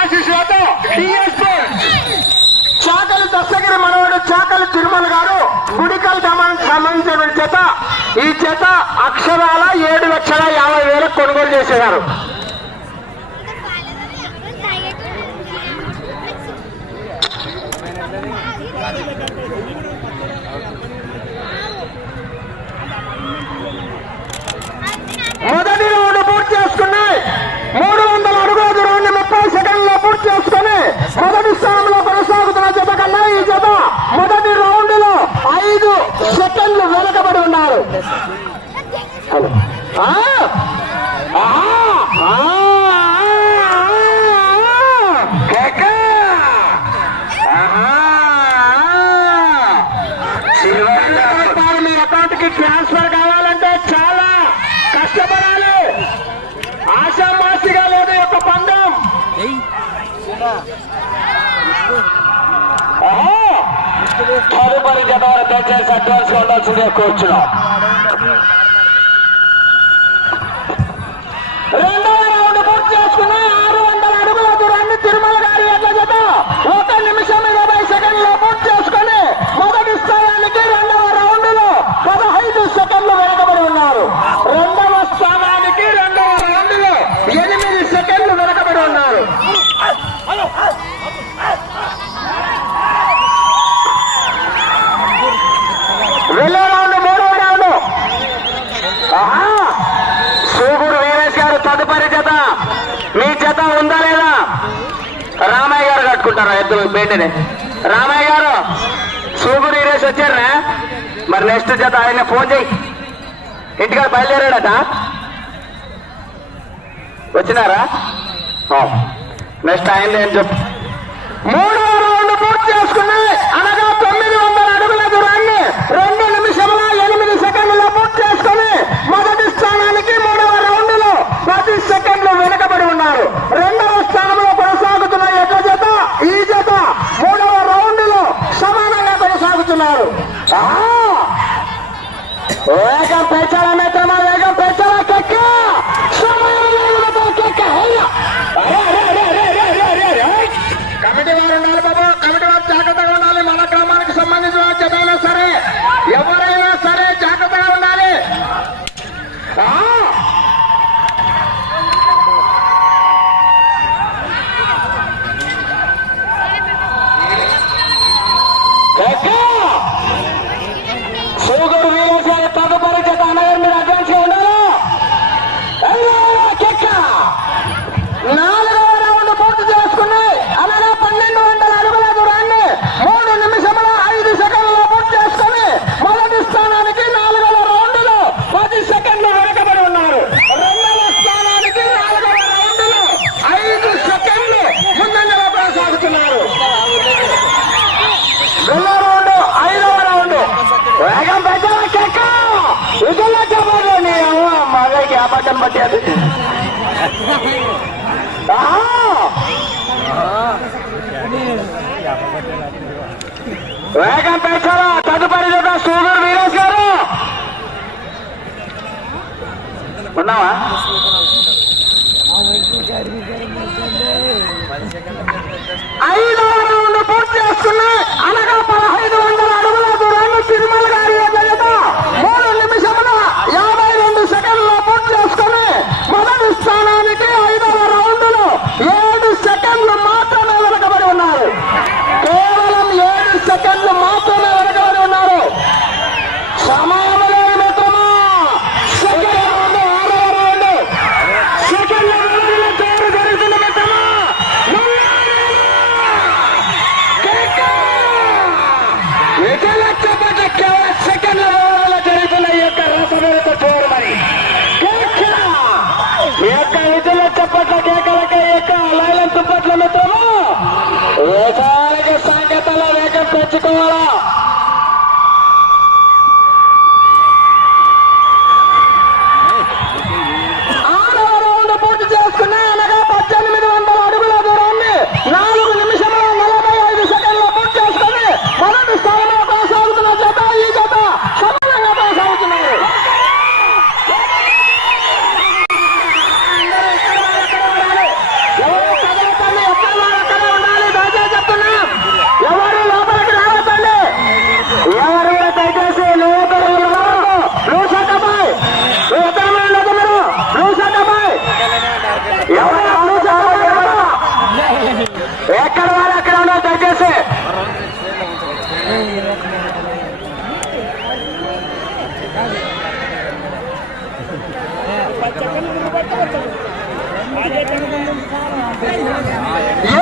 ఆశీస్సులతో చాకలి దశగిరి మనవడు చాకలి తిరుమల గారు గుడికల్ సంబంధించిన చేత ఈ చేత అక్షరాల ఏడు లక్షల యాభై వేలకు కొనుగోలు చేసేవారు. తదుపరి జనవరి దయచేసి అడ్వాన్స్గా ఉండాల్సిందే కూర్చున్నాం రెండవ రౌండ్ ఆరు వందల తిరుమల నిమిషం ఇరవై సెకండ్లు చేసుకుని రెండవ సెకండ్లు వెనకబడి ఉన్నారు. ఎనిమిది సెకండ్లు వెనకబడి ఉన్నారు. ఎద్దు బయటనే రామయ్య గారు సూపర్ హీరోస్ వచ్చారా మరి నెక్స్ట్ చేత ఆయన ఫోన్ చేయి. ఇంటికాడ బయలుదేరాడట. వచ్చినారా? నెక్స్ట్ ఆయన ఏం చెప్పు మూడు পরিচালনা కాబట్టి అది. వేగం పెంచారా? తదుపరి చోట సూదూరు వీరేష్ గారు. ఉన్నావా? ఐదు వందల పూర్తి చేస్తున్నాయి. అనగా పదహైదు వందల అడుగుల దూరాన్ని సినిమా 成功了。Yeah.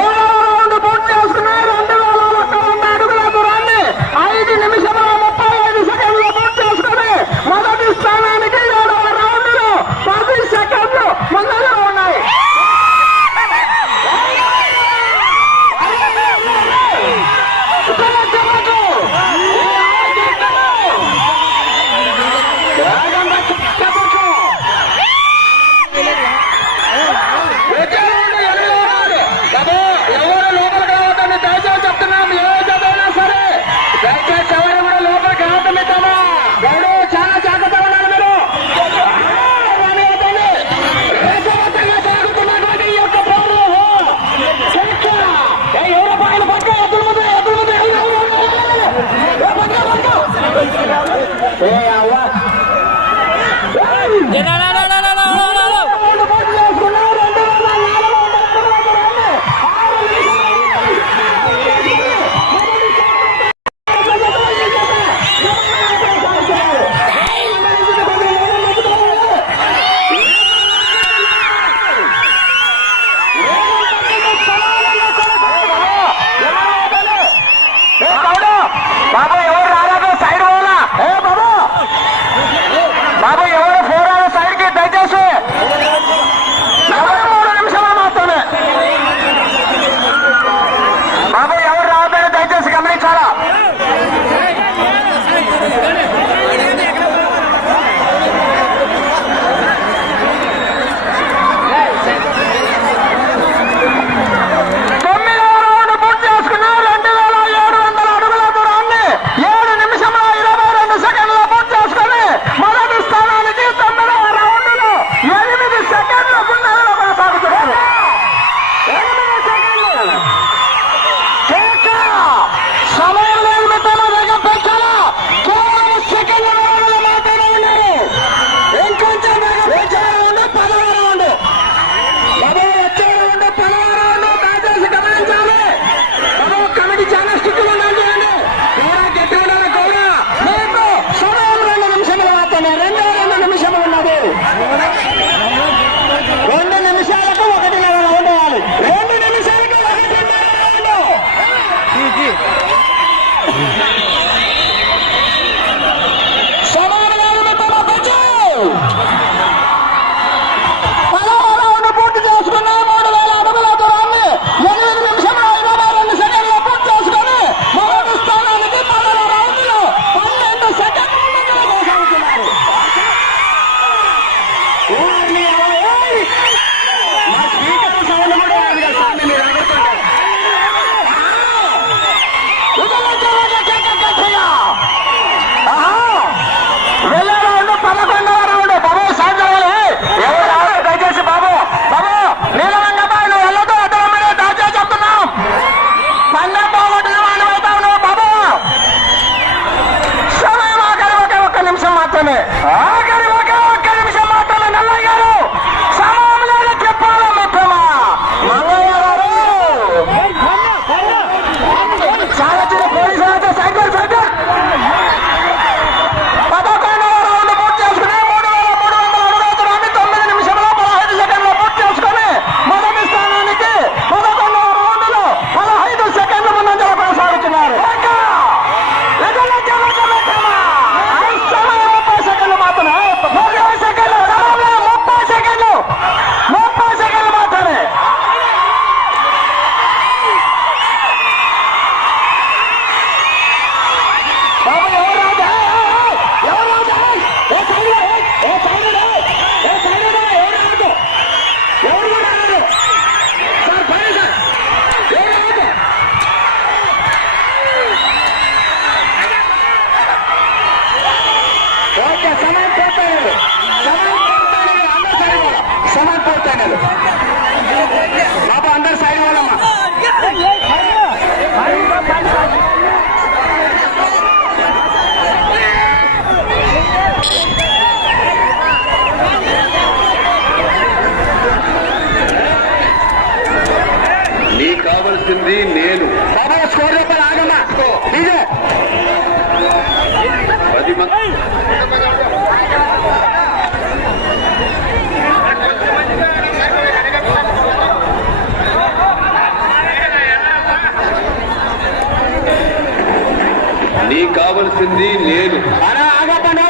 నీ కావలసింది నేను. అలా ఆగపడా